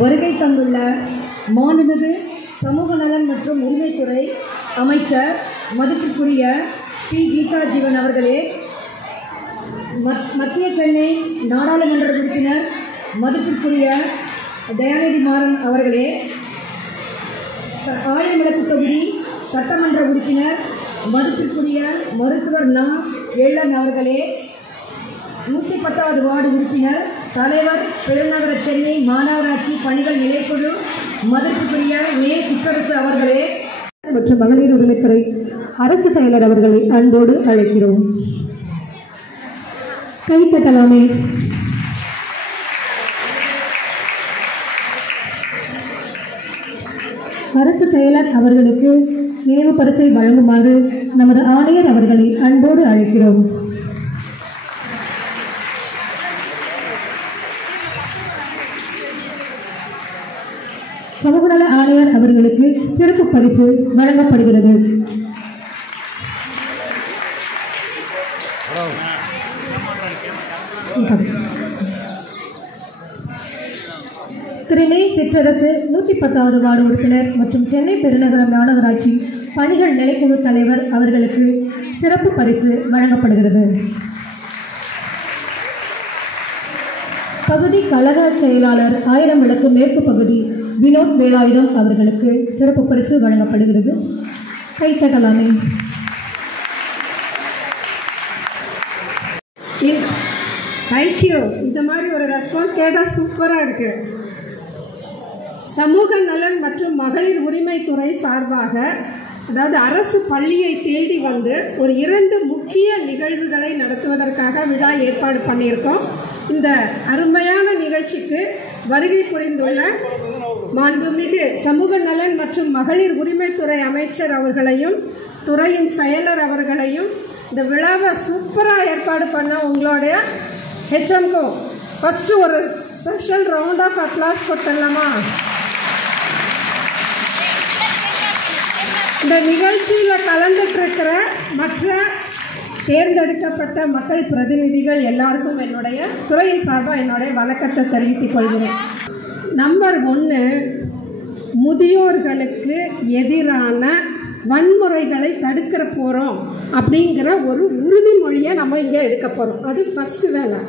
வருகை தந்துள்ள மாண்புமிகு சமூக நலன் மற்றும் உரிமைத்துறை அமைச்சர் மதிப்பிற்குரிய பி. கீதா ஜீவன் அவர்களே, மத்திய சென்னை நாடாளுமன்ற உறுப்பினர் மதிப்பிற்குரிய தயாநிதி மாறன் அவர்களே, ஆயிரம்விளக்கு தொகுதி சட்டமன்ற உறுப்பினர் மதிப்பிற்குரிய மருத்துவர் நா. எழிலன் அவர்களே, 110வது வார்டு உறுப்பினர் தலைவர் பெருநகர சென்னை மாநகராட்சி பணிகள் நிலைக்குழு மதிப்பிற்குரிய நே. சிற்றரசு அவர்களே மற்றும் மகளிர் உரிமைத்துறை அரசு செயலர் அவர்களை அன்போடு அழைக்கிறோம். கைத்தட்டலாமே. அரசு செயலர் அவர்களுக்கு நினைவு பரிசை வழங்குமாறு நமது ஆணையர் அவர்களை அன்போடு அழைக்கிறோம். சமூக நல ஆணையர் அவர்களுக்கு சிறப்பு பரிசு வழங்கப்படுகிறது. திரு நே. சிற்றரசு 110வது வார்டு உறுப்பினர் மற்றும் சென்னை பெருநகரம் மாநகராட்சி பணிகள் நிலைக்குழு தலைவர் அவர்களுக்கு சிறப்பு பரிசு வழங்கப்படுகிறது. பகுதி கழக செயலாளர் ஆயிரம்விளக்கு மேற்கு பகுதி வினோத் வேலாயுதம் அவர்களுக்கு சிறப்பு பரிசு வழங்கப்படுகிறது. கைத்தட்டலாமே. தேங்க்யூ. இந்த மாதிரி ஒரு ரெஸ்பான்ஸ் கேட்டால் சூப்பராக இருக்கு. சமூக நலன் மற்றும் மகளிர் உரிமைத்துறை சார்பாக, அதாவது அரசு பள்ளியை தேடி வந்து ஒரு 2 முக்கிய நிகழ்வுகளை நடத்துவதற்காக விழா ஏற்பாடு பண்ணியிருக்கோம். இந்த அருமையான நிகழ்ச்சிக்கு வருகை புரிந்துள்ள மாண்புமிகு சமூக நலன் மற்றும் மகளிர் உரிமைத்துறை அமைச்சர் அவர்களையும் துறையின் செயலர் அவர்களையும் இந்த விழாவை சூப்பராக ஏற்பாடு பண்ண உங்களுடைய ஹெச்எம்க்கும் ஃபஸ்ட்டு ஒரு ஸ்பெஷல் ரவுண்ட் ஆஃப் அப்ளாஸ் கொடுத்துடலாமா? இந்த நிகழ்ச்சியில் கலந்துட்டுருக்கிற மற்ற தேர்ந்தெடுக்கப்பட்ட மக்கள் பிரதிநிதிகள் எல்லாருக்கும் என்னுடைய துறையின் சார்பாக என்னுடைய வணக்கத்தை தெரிவித்துக் கொள்கிறேன். நம்பர் 1, முதியோர்களுக்கு எதிரான வன்முறைகளை தடுக்கிற போகிறோம் அப்படிங்கிற ஒரு உறுதிமொழியை நம்ம இங்கே எடுக்க போகிறோம். அது ஃபஸ்ட்டு வேலை.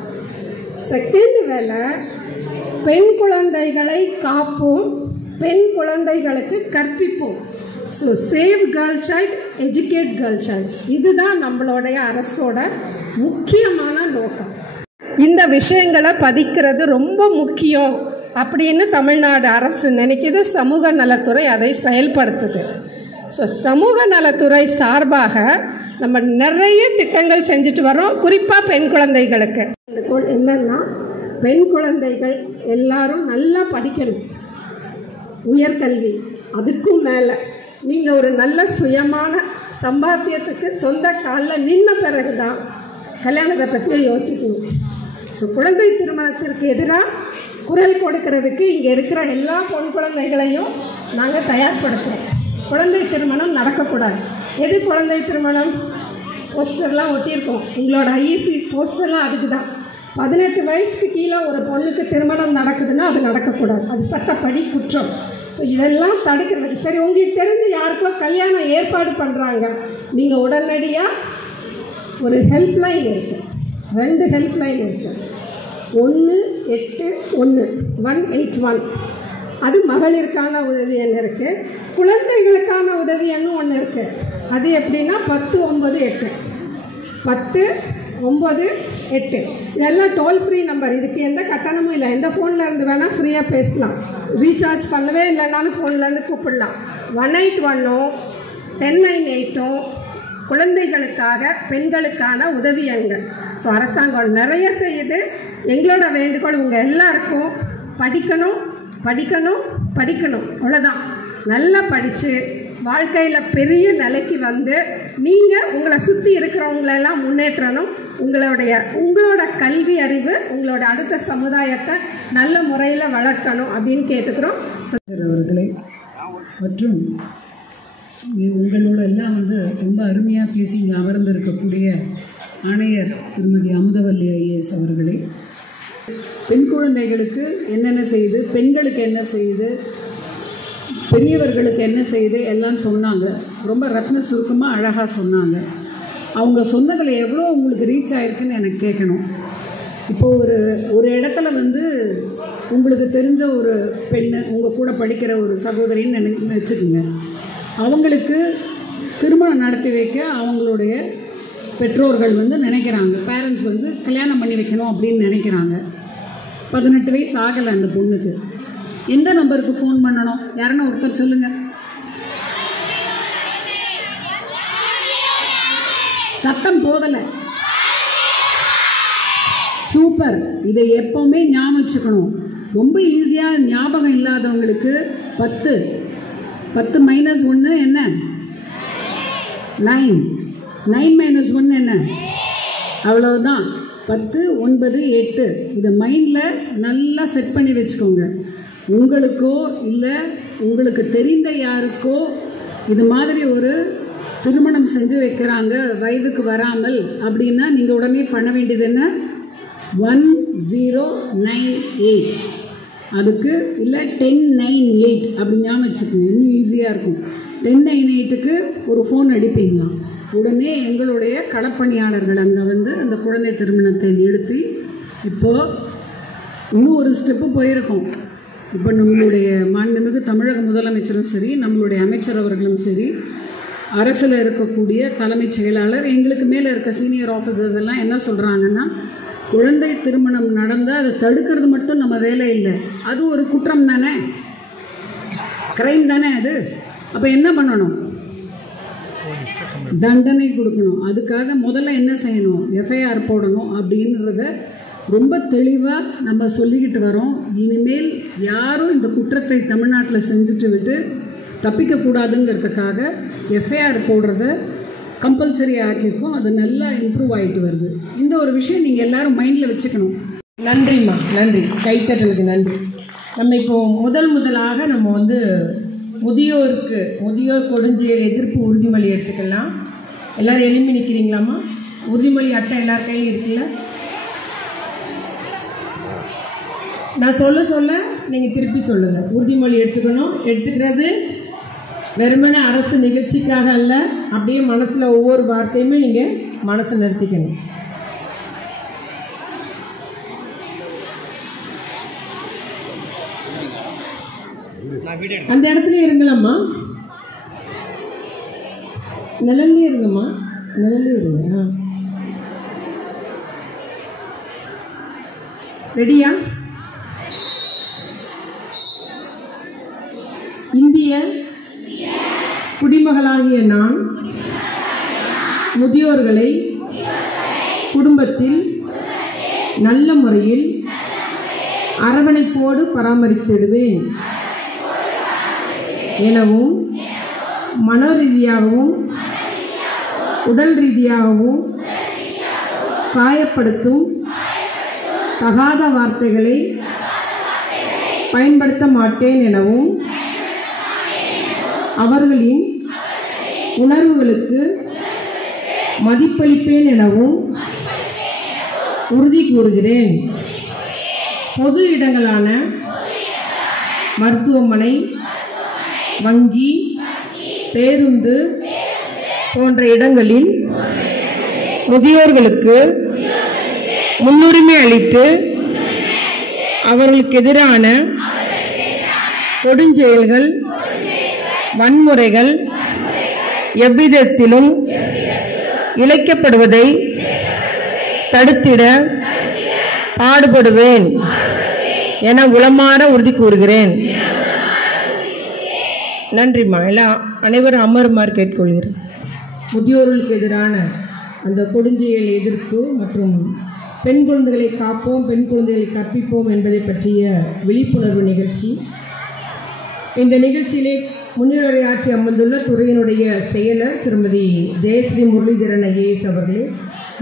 செகண்ட் வேலை, பெண் குழந்தைகளை காப்போம், பெண் குழந்தைகளுக்கு கற்பிப்போம். So save girl child, educate girl child, இதுதான் நம்மளுடைய அரசோட முக்கியமான நோக்கம். இந்த விஷயங்களை பதிக்கிறது ரொம்ப முக்கியம் அப்படின்னு தமிழ்நாடு அரசு நினைக்கிது. சமூக நலத்துறை அதை செயல்படுத்துது. ஸோ சமூக நலத்துறை சார்பாக நம்ம நிறைய திட்டங்கள் செஞ்சுட்டு வரோம். குறிப்பாக பெண் குழந்தைகளுக்கு என்னன்னா, பெண் குழந்தைகள் எல்லாரும் நல்லா படிக்கணும், உயர்கல்வி. அதுக்கும் மேலே நீங்கள் ஒரு நல்ல சுயமான சம்பாத்தியத்துக்கு சொந்த காலில் நின்ன பிறகு தான் கல்யாணத்தை பற்றி யோசிக்கணும். ஸோ குழந்தை திருமணத்திற்கு எதிராக குரல் கொடுக்கறதுக்கு இங்கே இருக்கிற எல்லா பொன் குழந்தைகளையும் நாங்கள் தயார்படுத்துகிறோம். குழந்தை திருமணம் நடக்கக்கூடாது. எது குழந்தை திருமணம்? போஸ்டர்லாம் ஒட்டியிருக்கோம். உங்களோட ஐஇசி போஸ்டர்லாம் அதுக்கு தான். 18 வயசுக்கு கீழே ஒரு பொண்ணுக்கு திருமணம் நடக்குதுன்னா அது நடக்கக்கூடாது. அது சட்டப்படி குற்றம். ஸோ இதெல்லாம் தடுக்கிறதுக்கு சரி, உங்களுக்கு தெரிஞ்சு யாருக்கோ கல்யாணம் ஏற்பாடு பண்ணுறாங்க, நீங்கள் உடனடியாக ஒரு ஹெல்ப்லைன் இருக்குது, 2 ஹெல்ப்லைன் இருக்குது. 181 181 அது மகளிருக்கான உதவி எண் இருக்குது. குழந்தைகளுக்கான உதவி எண்ணு ஒன்று இருக்குது. அது எப்படின்னா 1098 1098 இதெல்லாம் டோல் ஃப்ரீ நம்பர். இதுக்கு எந்த கட்டணமும் இல்லை. எந்த ஃபோனில் இருந்து வேணால் ஃப்ரீயாக பேசலாம். ரீசார்ஜ் பண்ணவே இல்லைனாலும் ஃபோன்லேருந்து கூப்பிடலாம். 181 1098 குழந்தைகளுக்காக, பெண்களுக்கான உதவி எண்கள். ஸோ அரசாங்கம் நிறைய செய்யுது. எங்களோட வேண்டுகோள் உங்கள் எல்லாருக்கும் படிக்கணும் படிக்கணும் படிக்கணும், அவ்வளோதான். நல்லா படித்து வாழ்க்கையில் பெரிய நிலைக்கு வந்து நீங்கள் உங்களை சுற்றி இருக்கிறவங்களெல்லாம் முன்னேற்றணும். உங்களோட கல்வி அறிவு உங்களோட அடுத்த சமுதாயத்தை நல்ல முறையில் வளர்க்கணும் அப்படின்னு கேட்டுக்கிறோம். அவர்களை மற்றும் உங்களோட எல்லாம் ரொம்ப அருமையாக பேசி இங்கே அமர்ந்திருக்கக்கூடிய ஆணையர் திருமதி அமுதவல்லி ஐஏஎஸ் அவர்களே, பெண் குழந்தைகளுக்கு என்னென்ன செய்யுது, பெண்களுக்கு என்ன செய்யுது, பெரியவர்களுக்கு என்ன செய்யுது எல்லாம் சொன்னாங்க. ரொம்ப ரத்ன சுருக்கமாக அழகாக சொன்னாங்க. அவங்க சொன்னதில் எவ்வளோ உங்களுக்கு ரீச் ஆகிருக்குன்னு எனக்கு கேட்கணும். இப்போது ஒரு இடத்துல உங்களுக்கு தெரிஞ்ச ஒரு பெண்ணு, உங்கள் கூட படிக்கிற ஒரு சகோதரின்னு வச்சுக்கோங்க. அவங்களுக்கு திருமணம் நடத்தி வைக்க அவங்களுடைய பெற்றோர்கள் நினைக்கிறாங்க, பேரண்ட்ஸ் கல்யாணம் பண்ணி வைக்கணும் அப்படின்னு நினைக்கிறாங்க. 18 வயசு ஆகலை அந்த பொண்ணுக்கு. எந்த நம்பருக்கு ஃபோன் பண்ணணும்? யாருன்னா ஒருத்தர் சொல்லுங்கள். சத்தம் போதலை. சூப்பர். இதை எப்போவுமே ஞாபகம் வச்சுக்கணும். ரொம்ப ஈஸியாக ஞாபகம் இல்லாதவங்களுக்கு 10 -1 என்ன? 9. 9 - 1 என்ன? அவ்வளவுதான். 10, 9, 8. இதை மைண்டில் நல்லா செட் பண்ணி வச்சுக்கோங்க. உங்களுக்கோ இல்லை உங்களுக்கு தெரிந்த யாருக்கோ இது மாதிரி ஒரு திருமணம் செஞ்சு வைக்கிறாங்க வயதுக்கு வராமல் அப்படின்னா நீங்கள் உடனே பண்ண வேண்டியது என்ன? 1098. அதுக்கு இல்லை 1098 அப்படி ஞாபகம் வச்சுக்கோங்க, இன்னும் ஈஸியாக இருக்கும். 1098க்கு ஒரு ஃபோன் அடிப்பீங்களாம். உடனே எங்களுடைய களப்பணியாளர்கள் அங்கே அந்த குழந்தை திருமணத்தை நிறுத்தி இப்போது இன்னும் ஒரு ஸ்டெப்பு போயிருக்கோம். இப்போ நம்மளுடைய மாண்புமிகு தமிழக முதலமைச்சரும் சரி, நம்மளுடைய அமைச்சர் அவர்களும் சரி, அரசில் இருக்கக்கூடிய தலைமைச் செயலாளர், எங்களுக்கு மேலே இருக்க சீனியர் ஆஃபீஸர்ஸ் எல்லாம் என்ன சொல்கிறாங்கன்னா, குழந்தை திருமணம் நடந்தால் அதை தடுக்கிறது மட்டும் நம்ம வேலை இல்லை, அது ஒரு குற்றம் தானே, கிரைம் தானே அது. அப்போ என்ன பண்ணணும்? தண்டனை கொடுக்கணும். அதுக்காக முதல்ல என்ன செய்யணும்? எஃப்ஐஆர் போடணும் அப்படின்றத ரொம்ப தெளிவாக நம்ம சொல்லிக்கிட்டு வரோம். இனிமேல் யாரும் இந்த குற்றத்தை தமிழ்நாட்டில் செஞ்சுட்டு விட்டு தப்பிக்கக்கூடாதுங்கிறதுக்காக எஃப்ஐஆர் போடுறத கம்பல்சரி ஆக்கியிருக்கோம். அது நல்லா இம்ப்ரூவ் ஆகிட்டு வருது. இந்த ஒரு விஷயம் நீங்கள் எல்லோரும் மைண்டில் வச்சுக்கணும். நன்றிம்மா, நன்றி. கைத்தட்டலுக்கு நன்றி. நம்ம இப்போது முதலாக நம்ம முதியோர் கொடுஞ்செயல் எதிர்ப்பு உறுதிமொழி எடுத்துக்கலாம். எல்லோரும் எழுப்பி நிற்கிறீங்களாம்மா? உறுதிமொழி அட்டை எல்லார் கையிலும் இருக்குல்ல? நான் சொல்ல நீங்கள் திருப்பி சொல்லுங்கள். உறுதிமொழி எடுத்துக்கிறது வெறுமனே அரசு நிகழ்ச்சிக்காக அல்ல, அப்படியே மனசில் ஒவ்வொரு வார்த்தையுமே நீங்கள் மனசை நிறுத்திக்கணும். அந்த இடத்துல இருங்களாம்மா, நிழல்லே இருங்கம்மா, நிழல்லே இருங்க. ரெடியா? இந்திய குடிமகளாகிய நான் முதியோர்களை குடும்பத்தில் நல்ல முறையில் அரவணைப்போடு பராமரித்திடுவேன் எனவும் மனோரீதியாகவும் உடல் ரீதியாகவும் காயப்படுத்தும் தகாத வார்த்தைகளை பயன்படுத்த மாட்டேன் எனவும் அவர்களின் உணர்வுகளுக்கு மதிப்பளிப்பேன் எனவும் உறுதி கூறுகிறேன். பொது இடங்களான மருத்துவமனை, வங்கி, பேருந்து போன்ற இடங்களில் முதியோர்களுக்கு முன்னுரிமை அளித்து அவர்களுக்கு எதிரான கொடுஞ்செயல்கள், வன்முறைகள் எவ்விதத்திலும் இழைக்கப்படுவதை தடுத்திட பாடுபடுவேன் என உளமாற உறுதி கூறுகிறேன். நன்றிம்மா. அனைவரும் அமருமாறு கேட்டுக்கொள்கிறேன். முதியோர்களுக்கு எதிரான அந்த கொடுஞ்செயல் எதிர்ப்பு மற்றும் பெண் குழந்தைகளை காப்போம், பெண் குழந்தைகளை கற்பிப்போம் என்பதை பற்றிய விழிப்புணர்வு நிகழ்ச்சி. இந்த நிகழ்ச்சியிலே முன்னுரையாற்றி அமர்ந்துள்ள துறையினுடைய செயலர் திருமதி ஜெயஸ்ரீ முரளிதரன் ஐஏஎஸ் அவர்களே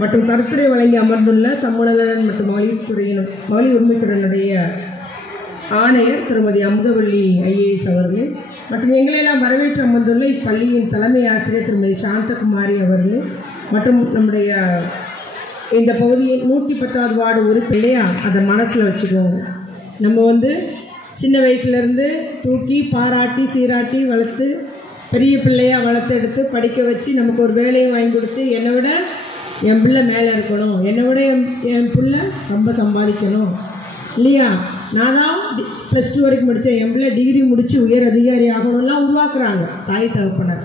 மற்றும் கருத்துரை வழங்கி அமர்ந்துள்ள சமூகநலன் மற்றும் மகளிர் உரிமைத்துறையினுடைய ஆணையர் திருமதி அமுதவள்ளி ஐஏஎஸ் அவர்களே மற்றும் எங்களெல்லாம் வரவேற்று அமர்ந்துள்ள இப்பள்ளியின் தலைமை ஆசிரியர் திருமதி சாந்தகுமாரி அவர்களே மற்றும் நம்முடைய இந்த பகுதியில் 110வது வார்டு உறுப்பு இல்லையா, அதை மனசில் வச்சுக்கோங்க. நம்ம சின்ன வயசுலேருந்து தூக்கி பாராட்டி சீராட்டி வளர்த்து பெரிய பிள்ளையாக வளர்த்து எடுத்து படிக்க வச்சு நமக்கு ஒரு வேலையை வாங்கி கொடுத்து என்னை விட என் பிள்ளை மேலே இருக்கணும், என்னை விட என் பிள்ளை ரொம்ப சம்பாதிக்கணும் இல்லையா, நான் தான் +2 வரைக்கும் முடித்தேன், என் பிள்ளை டிகிரி முடித்து உயர் அதிகாரி ஆகணும்லாம் உருவாக்குறாங்க தாய் தகப்பனர்.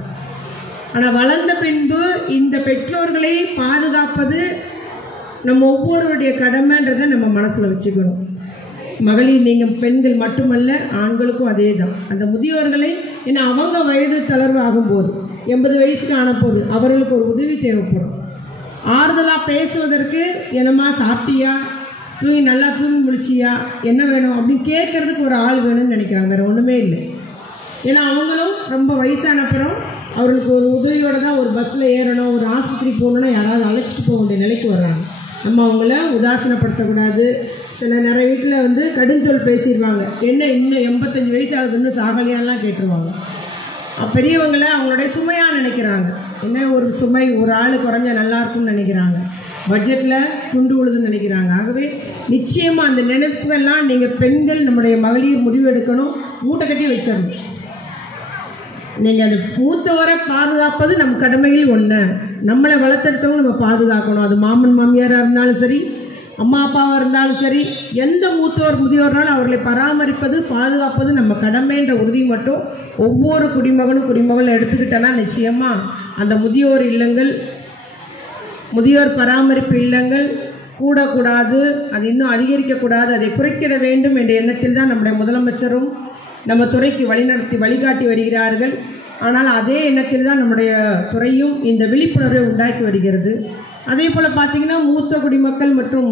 ஆனால் வளர்ந்த பின்பு இந்த பெற்றோர்களை பாதுகாப்பது நம்ம ஒவ்வொருவருடைய கடமைன்றதை நம்ம மனசில் வச்சுக்கணும். மகளிர் நீங்கள் பெண்கள் மட்டுமல்ல, ஆண்களுக்கும் அதே தான். அந்த முதியோர்களை ஏன்னா அவங்க வயது தளர்வு ஆகும்போது 80 வயசுக்கு ஆனபோது அவர்களுக்கு ஒரு உதவி தேவைப்படும். ஆறுதலாக பேசுவதற்கு என்னம்மா சாப்பிட்டியா, நல்லா தூங்கி முடிச்சியா, என்ன வேணும் அப்படின்னு கேட்கறதுக்கு ஒரு ஆள் வேணும்னு நினைக்கிறாங்க. வேறு ஒன்றுமே இல்லை. ஏன்னா அவங்களும் ரொம்ப வயசான அப்புறம் அவர்களுக்கு ஒரு உதவியோடு தான் ஒரு பஸ்ஸில் ஏறணும், ஒரு ஆஸ்பத்திரி போகணுன்னா யாராவது அழைச்சிட்டு போக வேண்டிய நிலைக்கு வர்றாங்க. நம்ம அவங்கள உதாசீனப்படுத்தக்கூடாது. சில நிறைய வீட்டில் கடுஞ்சொல் பேசிடுவாங்க, என்ன இன்னும் 85 வயசு ஆகுதுன்னு சாகலையாலாம் கேட்டுருவாங்க. பெரியவங்களை அவங்களுடைய சுமையாக நினைக்கிறாங்க. என்ன ஒரு சுமை, ஒரு ஆள் குறைஞ்சா நல்லாயிருக்கும்னு நினைக்கிறாங்க, பட்ஜெட்டில் துண்டு உழுதுன்னு நினைக்கிறாங்க. ஆகவே நிச்சயமாக அந்த நினைப்புகள்லாம் நீங்கள் பெண்கள் நம்முடைய மகளிர் முடிவு எடுக்கணும், மூட்டை கட்டி வச்சிடணும். நீங்கள் அந்த மூத்தவரை பாதுகாப்பது நம் கடமையில் ஒன்று. நம்மளை வளர்த்தெடுத்தவங்க நம்ம பாதுகாக்கணும். அது மாமன் மாமியாராக இருந்தாலும் சரி, அம்மா அப்பாவாக இருந்தாலும் சரி, எந்த மூத்தோர் முதியோர்னாலும் அவர்களை பராமரிப்பது பாதுகாப்பது நம்ம கடமைன்ற உறுதி மட்டும் ஒவ்வொரு குடிமகனும் எடுத்துக்கிட்டனா நிச்சயமாக அந்த முதியோர் இல்லங்கள், முதியோர் பராமரிப்பு இல்லங்கள் கூடக்கூடாது, அது இன்னும் அதிகரிக்கக்கூடாது, அதை குறைக்கிட வேண்டும் என்ற எண்ணத்தில் தான் நம்முடைய முதலமைச்சரும் நம்ம துறைக்கு வழிகாட்டி வருகிறார்கள். ஆனால் அதே எண்ணத்தில் தான் நம்முடைய துறையும் இந்த விழிப்புணர்வை உண்டாக்கி வருகிறது. அதே போல் பார்த்திங்கன்னா மூத்த குடிமக்கள் மற்றும்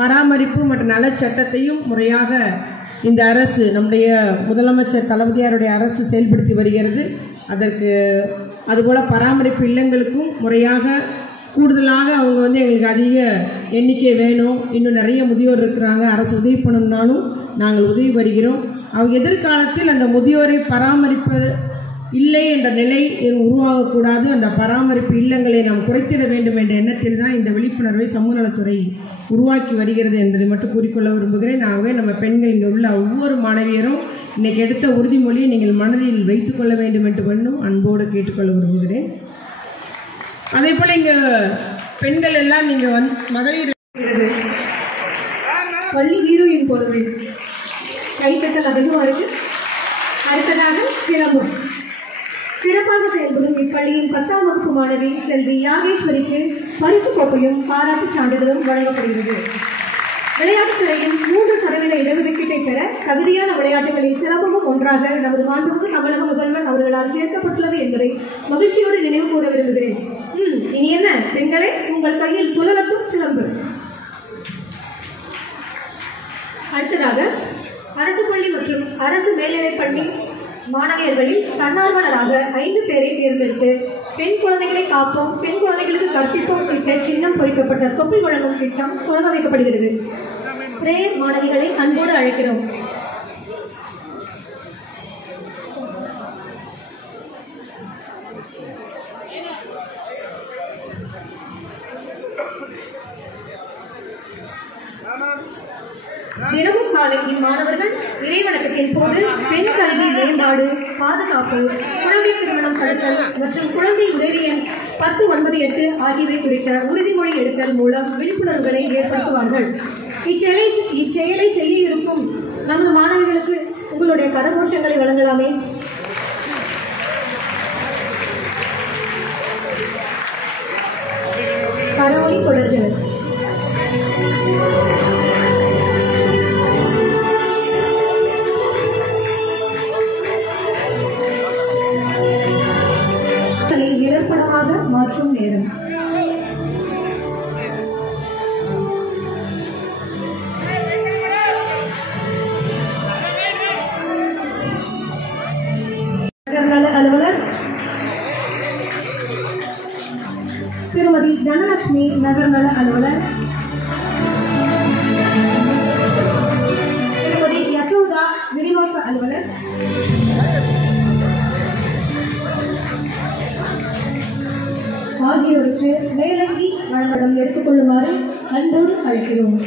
பராமரிப்பு மற்றும் நலச்சட்டத்தையும் முறையாக இந்த அரசு, நம்முடைய முதலமைச்சர் தளபதியாருடைய அரசு செயல்படுத்தி வருகிறது. அதற்கு அதுபோல் பராமரிப்பு இல்லங்களுக்கும் முறையாக கூடுதலாக அவங்க எங்களுக்கு அதிக எண்ணிக்கை வேணும், இன்னும் நிறைய முதியோர் இருக்கிறாங்க, அரசு உதவி பண்ணணும்னாலும் நாங்கள் உதவி வருகிறோம். அவங்க எதிர்காலத்தில் அந்த முதியோரை பராமரிப்பது இல்லை என்ற நிலை உருவாகக்கூடாது. அந்த பராமரிப்பு இல்லங்களை நாம் குறைத்திட வேண்டும் என்ற எண்ணத்தில் தான் இந்த விழிப்புணர்வை சமூக நலத்துறை உருவாக்கி வருகிறது என்பதை மட்டும் கூறிக்கொள்ள விரும்புகிறேன். ஆகவே நம்ம பெண்கள் இங்கே உள்ள ஒவ்வொரு மாணவியரும் இன்றைக்கி எடுத்த உறுதிமொழியை நீங்கள் மனதில் வைத்துக்கொள்ள வேண்டும் என்று வேணும் அன்போடு கேட்டுக்கொள்ள விரும்புகிறேன். அதே போல் இங்கே பெண்கள் எல்லாம் நீங்கள் மகளிர் பள்ளி ஹீரோயின் போலவே கைத்தட்டல் அதிகமாக இருக்கு. அடுத்ததாக சிலம்பம். சிறப்பாக செயல்படும் இப்பள்ளியின் 10ஆம் வகுப்பு மாணவி செல்வி யாகேஸ்வரிக்கு பரிசு கோப்பையும் பாராட்டு சான்றிதழும் வழங்கப்படுகிறது. விளையாட்டுத் துறையில் 3% இடஒதுக்கீட்டை பெற தகுதியான விளையாட்டுகளில் சிலம்பமும் ஒன்றாக நமது மாண்புமிகு தமிழக முதல்வர் அவர்களால் சேர்க்கப்பட்டுள்ளது என்பதை மகிழ்ச்சியோடு நினைவு கூற விரும்புகிறேன். இனி என்ன பெண்களே, உங்கள் கையில் சுழலட்டும் சிலம்பு. அடுத்ததாக அரசு பள்ளி மற்றும் அரசு மேல்நிலைப் பள்ளி மாணவியர்களில் தன்னார்வலராக 5 பேரை தேர்ந்தெடுத்து பெண் குழந்தைகளை காப்போம், பெண் குழந்தைகளுக்கு கற்பிப்போம் என்ற சின்னம் பொறிக்கப்பட்ட தொப்பி வழங்கும் திட்டம் தொடங்க வைக்கப்படுகிறது. பிரேயர் மாணவிகளை அன்போடு அழைக்கிறோம். தினமும் காலை இம்மாணவர்கள் இறைவணக்கத்தின் போது பெண் கல்வி மேம்பாடு, பாதுகாப்பு, குழந்தை திருமணம் தடுத்தல் மற்றும் குழந்தை உதவி எண் 1098 ஆகியவை குறித்த உறுதிமொழி எடுத்தல் மூலம் விழிப்புணர்வுகளை ஏற்படுத்துவார்கள். இச்செயலை செய்ய இருக்கும் நமது மாணவர்களுக்கு உங்களுடைய கரகோஷங்களை வழங்கலாமே. கரவொலி தொடர்கிறது. நிலப்படமாக மாற்றும் நேரம். நகர்நல அலுவலர் திருமதி தனலட்சுமி, நகர்நல அலுவலர் திருமதி யசோதா, விரிவாக்க அலுவலர் ஆகியோருக்கு மேலங்கி வழங்கடம் எடுத்துக்கொள்ளுமாறு அன்போடு அழைக்கிறோம்.